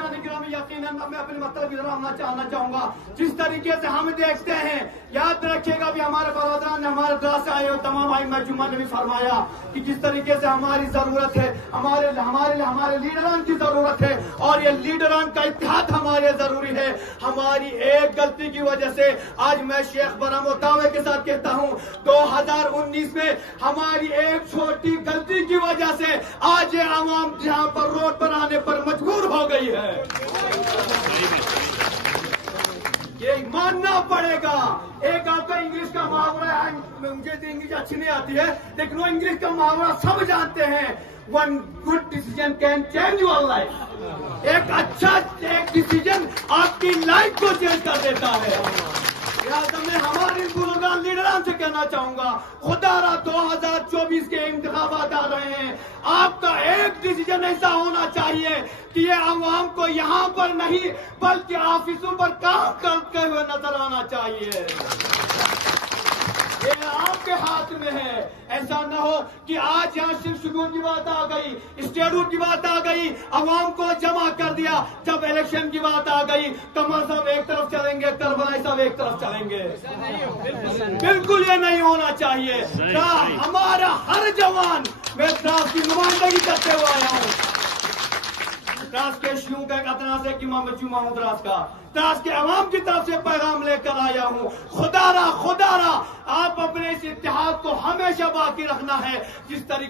यकीनन मैं अपने मतलब की तरफ आना चाहूंगा। जिस तरीके से हम देखते हैं, याद रखिएगा भी हमारे बड़ौदा ने हमारे द्वारा से आए और तमाम भाई मजूमा ने भी फरमाया कि जिस तरीके से हमारी जरूरत है, हमारे लीडरान की जरूरत है और ये लीडरान का इत्तेहाद हमारे जरूरी है। हमारी एक गलती की वजह से आज मैं शेख बरम और दावे के साथ कहता हूँ 2019 में हमारी एक छोटी गलती की वजह से आज ये आवाम यहाँ पर रोड पर आने पर मजबूर हो गई है। ये मानना पड़ेगा। एक आपका इंग्लिश का मुहावरा है, मुझे तो इंग्लिश अच्छी नहीं आती है, लेकिन वो इंग्लिश का मुहावरा सब जानते हैं, one good decision can change your life. एक अच्छा एक डिसीजन आपकी लाइफ को चेंज कर देता है। मैं हमारे बुजुर्गान लीडरान से कहना चाहूंगा, खुदारा 2024 के इंतखाबात आ रहे हैं, आपका एक डिसीजन ऐसा होना चाहिए कि ये अवाम को यहाँ पर नहीं बल्कि ऑफिसों पर काम करते हुए नजर आना चाहिए। ये आपके हाथ में है। ऐसा न हो कि आज यहाँ सिर्फ शेड्यूल की बात आ गई, स्टेड्यूल की बात आ गई, अवाम को जमा कर दिया। जब इलेक्शन की बात आ गई कमर साहब एक तरफ चलेंगे, करबलाई साहब एक तरफ चलेंगे। बिल्कुल ये नहीं होना चाहिए। हमारा हर जवान, मैं द्रास की नुमाइंदगी करते हुए आया हूँ, द्रास के शियों का अतना से कि मैं मजूमा हूँ, द्रास के अवाम की तरफ से पैगाम लेकर आया हूँ। खुदारा आप अपने इस इत्तेहाद को हमेशा बाकी रखना है। जिस तरीके